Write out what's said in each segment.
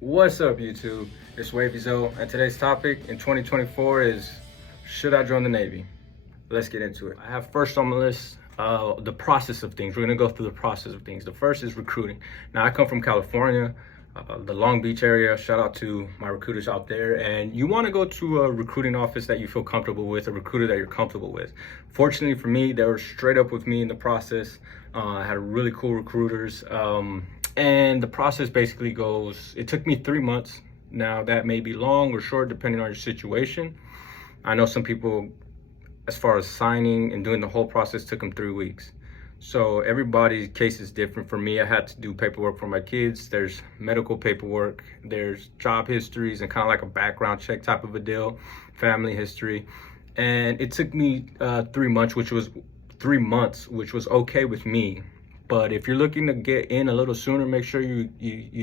What's up, YouTube? It's Wavy Zoe, and today's topic in 2024 is, should I join the Navy? Let's get into it. I have first on my list the process of things. We're gonna go through the process of things. The first is recruiting. Now, I come from California, the Long Beach area. Shout out to my recruiters out there. And you want to go to a recruiting office that you feel comfortable with, a recruiter that you're comfortable with. Fortunately for me, they were straight up with me in the process. I had really cool recruiters. And the process basically goes, it took me 3 months. Now, that may be long or short depending on your situation. I know some people, as far as signing and doing the whole process, took them 3 weeks. So everybody's case is different. For me, I had to do paperwork for my kids. There's medical paperwork, there's job histories, and kind of like a background check type of a deal, family history. And it took me 3 months, which was 3 months, which was okay with me. But if you're looking to get in a little sooner, make sure you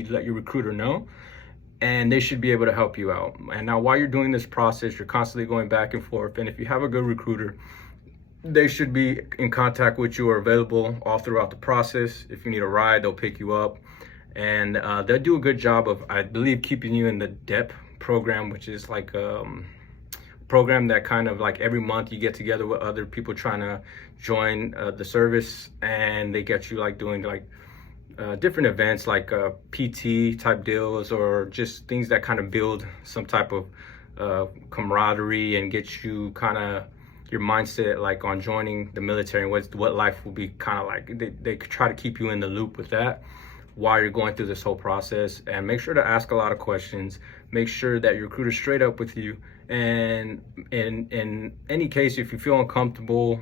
let your recruiter know, and they should be able to help you out. And now, while you're doing this process, you're constantly going back and forth. And if you have a good recruiter, they should be in contact with you or available all throughout the process. If you need a ride, they'll pick you up. And they'll do a good job of, I believe, keeping you in the DEP program, which is like program that kind of like every month you get together with other people trying to join the service, and they get you like doing like different events like PT type deals, or just things that kind of build some type of camaraderie and get you kind of your mindset like on joining the military and what life will be kind of like. They try to keep you in the loop with that while you're going through this whole process. And make sure to ask a lot of questions. Make sure that your recruiter's straight up with you. And in any case, if you feel uncomfortable,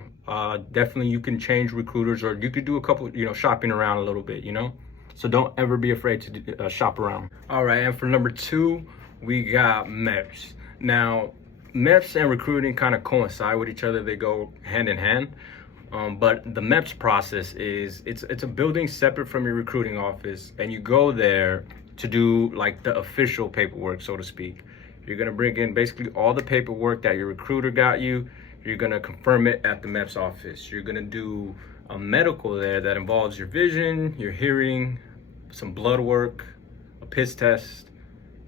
definitely you can change recruiters, or you could do a couple, shopping around a little bit, So don't ever be afraid to shop around. All right, and for number 2, we got MEPS. Now, MEPS and recruiting kind of coincide with each other. They go hand in hand. But the MEPS process is, it's a building separate from your recruiting office, and you go there to do like the official paperwork, so to speak. You're gonna bring in basically all the paperwork that your recruiter got you. You're gonna confirm it at the MEPS office. You're gonna do a medical there that involves your vision, your hearing, some blood work, a piss test,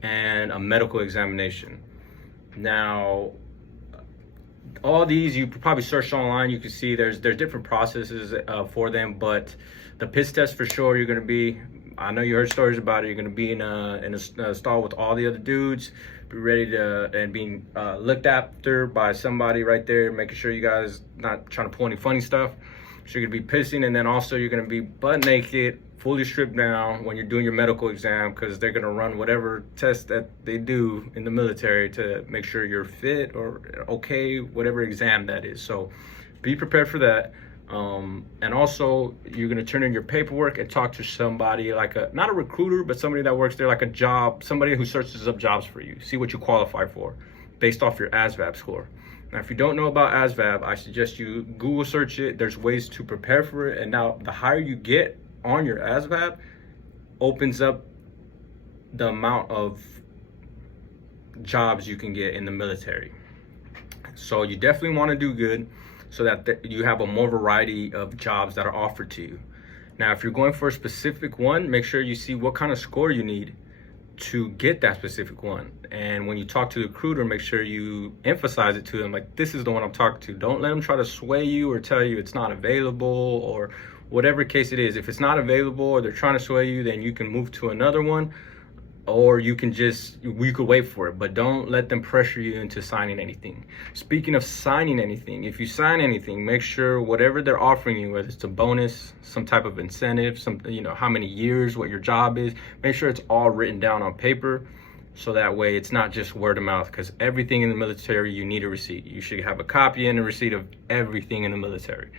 and a medical examination. Now, all these you probably searched online. You can see there's different processes for them, but the piss test for sure, you're gonna be, I know you heard stories about it, you're gonna be in a stall with all the other dudes, be ready to and being looked after by somebody right there, making sure you guys not trying to pull any funny stuff. So you're gonna be pissing, and then also you're gonna be butt naked, fully stripped down when you're doing your medical exam, because they're gonna run whatever test that they do in the military to make sure you're fit or okay, whatever exam that is. So be prepared for that. And also you're gonna turn in your paperwork and talk to somebody like not a recruiter, but somebody that works there, like a job, somebody who searches up jobs for you, see what you qualify for based off your ASVAB score. Now, if you don't know about ASVAB, I suggest you Google search it. There's ways to prepare for it. And now the higher you get on your ASVAB opens up the amount of jobs you can get in the military. So you definitely want to do good so that you have a more variety of jobs that are offered to you. Now, if you're going for a specific one, make sure you see what kind of score you need to get that specific one. And when you talk to the recruiter, make sure you emphasize it to them, like, this is the one I'm talking to. Don't let them try to sway you or tell you it's not available, or whatever case it is. If it's not available or they're trying to sway you, then you can move to another one, or you could wait for it, but don't let them pressure you into signing anything. Speaking of signing anything, if you sign anything, make sure whatever they're offering you, whether it's a bonus, some type of incentive, how many years, what your job is, make sure it's all written down on paper. So that way it's not just word of mouth, because everything in the military, you need a receipt. You should have a copy and a receipt of everything in the military.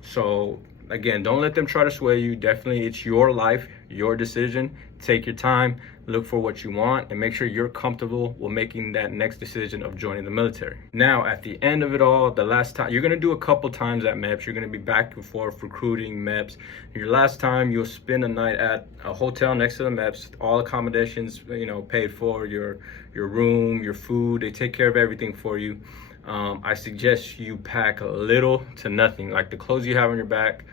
So again, don't let them try to sway you. Definitely, it's your life, your decision. Take your time, look for what you want, and make sure you're comfortable with making that next decision of joining the military. Now, at the end of it all, the last time, you're gonna do a couple times at MEPS. You're gonna be back and forth recruiting MEPS. Your last time, you'll spend a night at a hotel next to the MEPS, all accommodations, paid for, your room, your food, they take care of everything for you. I suggest you pack a little to nothing, like the clothes you have on your back,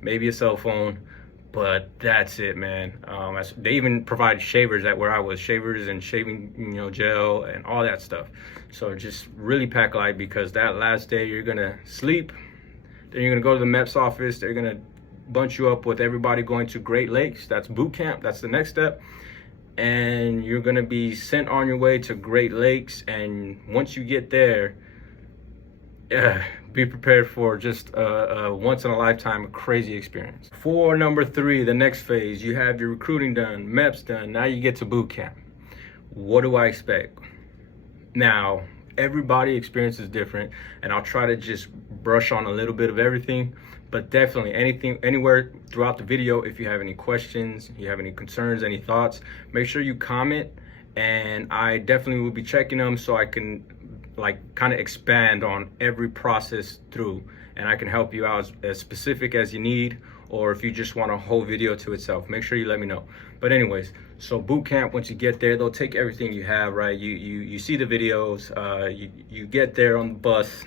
maybe a cell phone, But that's it, man. They even provide shavers at where I was, shavers and shaving, gel and all that stuff. So just really pack light, because that last day you're gonna sleep, then you're gonna go to the MEPS office. They're gonna bunch you up with everybody going to Great Lakes. That's boot camp. That's the next step. And you're gonna be sent on your way to Great Lakes. And once you get there, be prepared for just a once in a lifetime crazy experience. For number 3, the next phase, you have your recruiting done, MEPS done. Now you get to boot camp. What do I expect? Now, everybody experience is different, and I'll try to just brush on a little bit of everything, but definitely anywhere throughout the video, if you have any questions, you have any concerns, any thoughts, make sure you comment, and I definitely will be checking them so I can kind of expand on every process through, and I can help you out as specific as you need, or if you just want a whole video to itself, make sure you let me know. But anyways, so boot camp, once you get there, they'll take everything you have, right? You see the videos, you get there on the bus.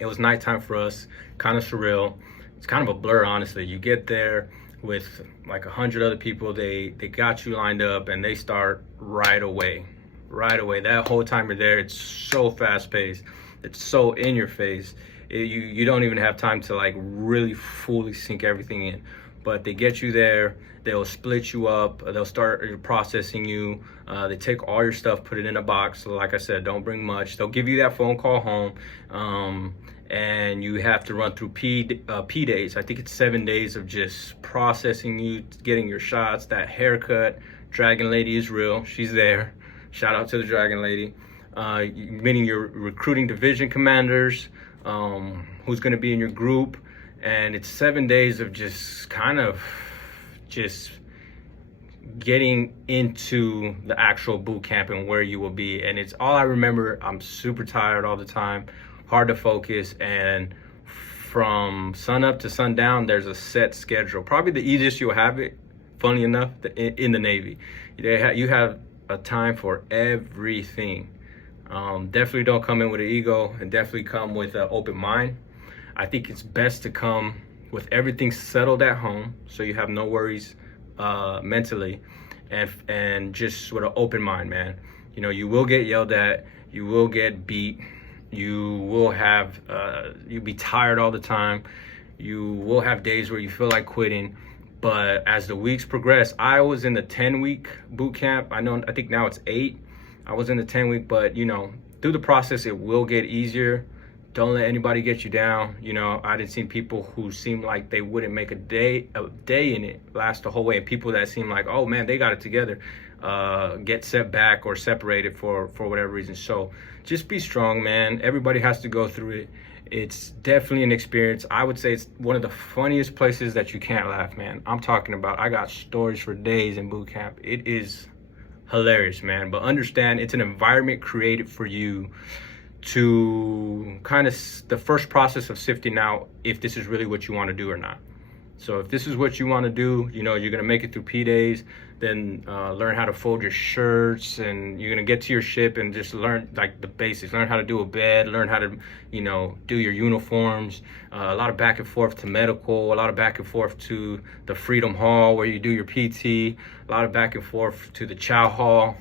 It was nighttime for us, kind of surreal. It's kind of a blur, honestly. You get there with like 100 other people. They got you lined up, and they start right away. That whole time you're there, it's so fast paced. It's so in your face. You don't even have time to like really fully sink everything in. But they get you there, they'll split you up, they'll start processing you. They take all your stuff, put it in a box. So like I said, don't bring much. They'll give you that phone call home, and you have to run through P days. I think it's 7 days of just processing you, getting your shots, that haircut. Dragon Lady is real, she's there. Shout out to the Dragon Lady. Meeting your recruiting division commanders, who's gonna be in your group. And it's 7 days of just kind of just getting into the actual boot camp and where you will be. And it's all I remember. I'm super tired all the time, hard to focus, and from sun up to sundown, there's a set schedule. Probably the easiest you'll have it, funny enough, in the Navy. You have a time for everything. Definitely don't come in with an ego, and definitely come with an open mind. I think it's best to come with everything settled at home, so you have no worries mentally, and just with an open mind, man. You will get yelled at, you will get beat, you will have you'll be tired all the time, you will have days where you feel like quitting. But as the weeks progress, I was in the 10-week boot camp. I think now it's 8. I was in the 10-week, but through the process it will get easier. Don't let anybody get you down. I did see people who seemed like they wouldn't make a day in it last the whole way, and people that seem like, oh man, they got it together, get set back or separated for whatever reason. So just be strong, man. Everybody has to go through it. It's definitely an experience. I would say it's one of the funniest places that you can't laugh, man. I'm talking about, I got stories for days in boot camp. It is hilarious, man. But understand, it's an environment created for you to kind of the first process of sifting out if this is really what you want to do or not. So if this is what you want to do, you're gonna make it through P days, then learn how to fold your shirts, and you're gonna get to your ship and just learn like the basics. Learn how to do a bed, learn how to do your uniforms. A lot of back and forth to medical, a lot of back and forth to the Freedom Hall where you do your PT, a lot of back and forth to the Chow Hall.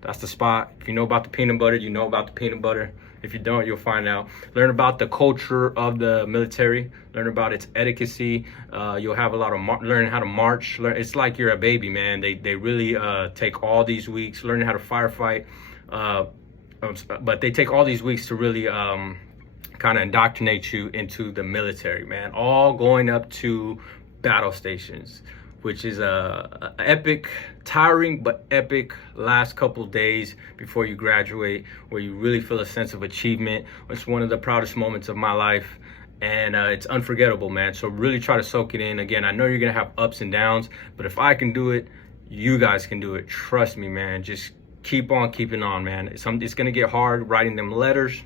That's the spot. If you know about the peanut butter, you know about the peanut butter. If you don't, you'll find out. Learn about the culture of the military. Learn about its etiquette. You'll have a lot of learn how to march. It's like you're a baby, man. They really take all these weeks learning how to firefight. But they take all these weeks to really kind of indoctrinate you into the military, man. All going up to battle stations, which is a epic, tiring but epic last couple days before you graduate, where you really feel a sense of achievement. It's one of the proudest moments of my life, and it's unforgettable, man. So really try to soak it in. Again, I know you're gonna have ups and downs, but if I can do it, you guys can do it. Trust me, man. Just keep on keeping on, man. It's gonna get hard writing them letters,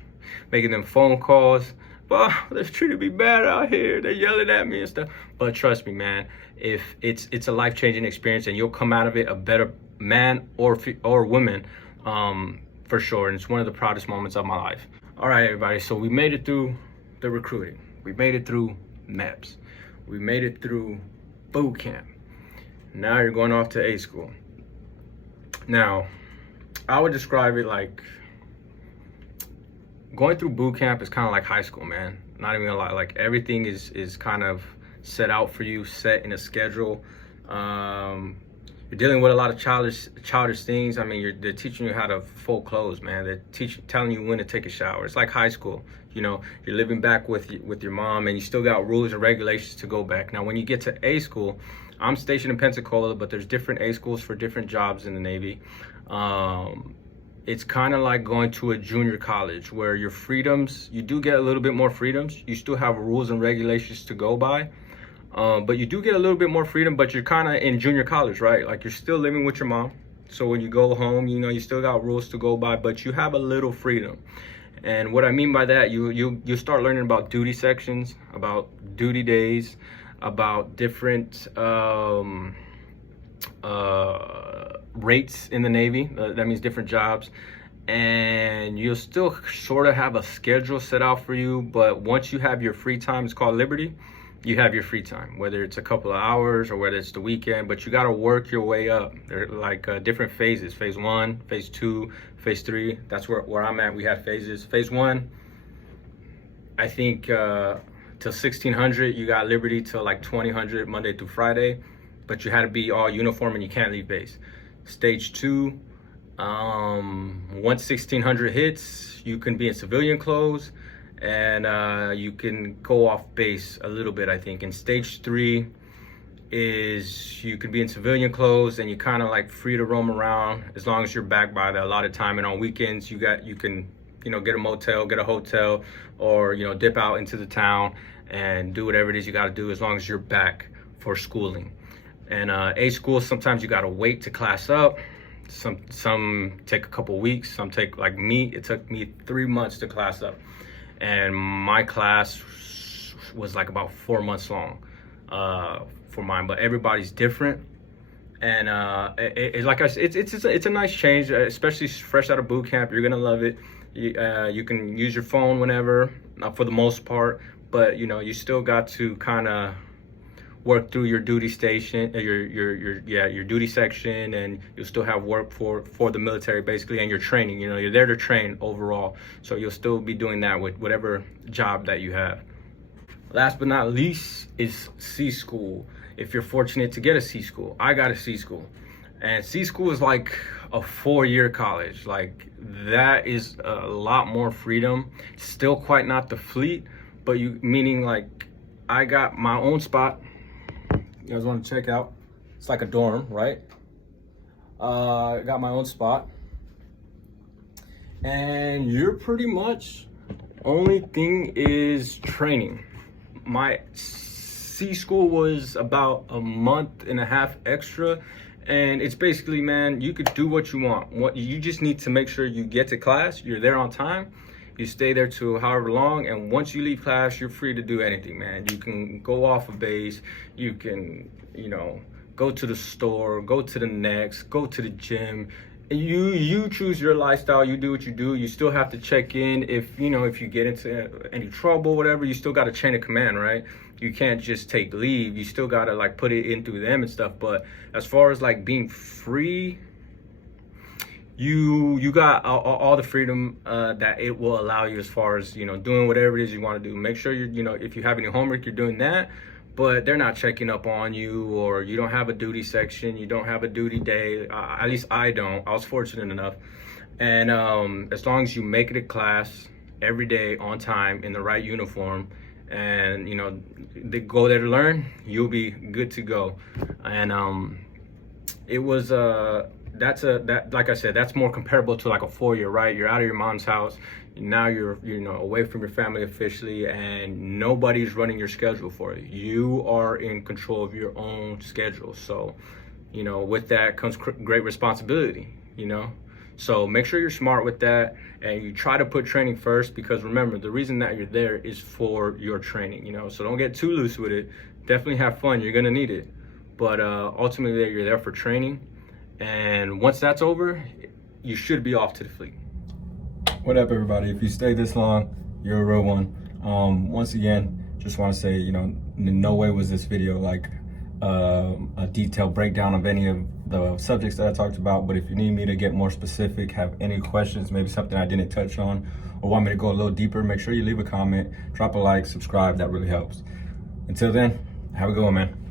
making them phone calls. But they've treated me bad out here. They're yelling at me and stuff. But trust me, man, if it's a life-changing experience, and you'll come out of it a better man or woman, for sure. And it's one of the proudest moments of my life. All right, everybody. So we made it through the recruiting. We made it through MEPS. We made it through boot camp. Now you're going off to A school. Now, I would describe it like going through boot camp is kind of like high school, man. Not even gonna lie, like everything is kind of set out for you, set in a schedule. You're dealing with a lot of childish things. I mean, they're teaching you how to fold clothes, man. They're telling you when to take a shower. It's like high school. You know, you're living back with your mom, and you still got rules and regulations to go back. Now, when you get to A school, I'm stationed in Pensacola, but there's different A schools for different jobs in the Navy. It's kind of like going to a junior college where your freedoms, you do get a little bit more freedoms. You still have rules and regulations to go by. But you do get a little bit more freedom, but you're kind of in junior college, right? Like you're still living with your mom. So when you go home, you know, you still got rules to go by, but you have a little freedom. And what I mean by that, you start learning about duty sections, about duty days, about different rates in the Navy. That means different jobs. And you'll still sort of have a schedule set out for you, but once you have your free time, it's called Liberty. You have your free time, whether it's a couple of hours or whether it's the weekend, but you got to work your way up. They're like different phases: phase 1, phase 2, phase 3. That's where I'm at. We had phases. Phase 1, I think till 1600, you got Liberty till like 2000 Monday through Friday, but you had to be all uniform and you can't leave base. Stage 2, once 1600 hits, you can be in civilian clothes, and you can go off base a little bit, I think. And stage 3 is you can be in civilian clothes and you kind of like free to roam around as long as you're back by the allotted time. And on weekends, you can, you know, get a motel, get a hotel, or, you know, dip out into the town and do whatever it is you got to do as long as you're back for schooling. And A school, sometimes you got to wait to class up. Some take a couple weeks. Some take, like me, it took me 3 months to class up. And my class was like about 4 months long for mine, but everybody's different. And like I said, it's a nice change, especially fresh out of boot camp. You're gonna love it. You can use your phone whenever, for the most part, but you know, you still got to kind of work through your duty station, your duty section, and you'll still have work for the military basically, and your training. You know, you're there to train overall, so you'll still be doing that with whatever job that you have. Last but not least is C school. If you're fortunate to get a C school, I got a C school, and C school is like a 4-year college. Like that is a lot more freedom. Still quite not the fleet, but meaning like I got my own spot. You guys want to check out? It's like a dorm, right? I got my own spot, and you're pretty much only thing is training. My C school was about a month and a half extra, and it's basically, man, you could do what you want. What you just need to make sure you get to class, you're there on time. You stay there to however long, and once you leave class, you're free to do anything, man. You can go off of base, you can, you know, go to the store, go to the next, go to the gym. You choose your lifestyle, you do what you do. You still have to check in if, you know, if you get into any trouble, whatever, you still got a chain of command, right? You can't just take leave. You still got to like put it in through them and stuff. But as far as like being free, you got all the freedom that it will allow you as far as, you know, doing whatever it is you want to do. Make sure you're, you know, if you have any homework, you're doing that, but they're not checking up on you, or you don't have a duty section, you don't have a duty day. At least I don't. I was fortunate enough. And as long as you make it to class every day on time in the right uniform, and you know, they go there to learn, you'll be good to go. And it was that like I said, that's more comparable to like a 4-year, right? You're out of your mom's house, now you're, you know, away from your family officially, and nobody's running your schedule for you. You are in control of your own schedule. So, you know, with that comes great responsibility, you know. So make sure you're smart with that, and you try to put training first, because remember, the reason that you're there is for your training, you know. So don't get too loose with it. Definitely have fun, you're gonna need it, but ultimately you're there for training. And once that's over, you should be off to the fleet. What up, everybody? If you stay this long, you're a real one. Once again, just want to say, you know, in no way was this video like a detailed breakdown of any of the subjects that I talked about. But if you need me to get more specific, have any questions, maybe something I didn't touch on, or want me to go a little deeper, make sure you leave a comment, drop a like, subscribe. That really helps. Until then, have a good one, man.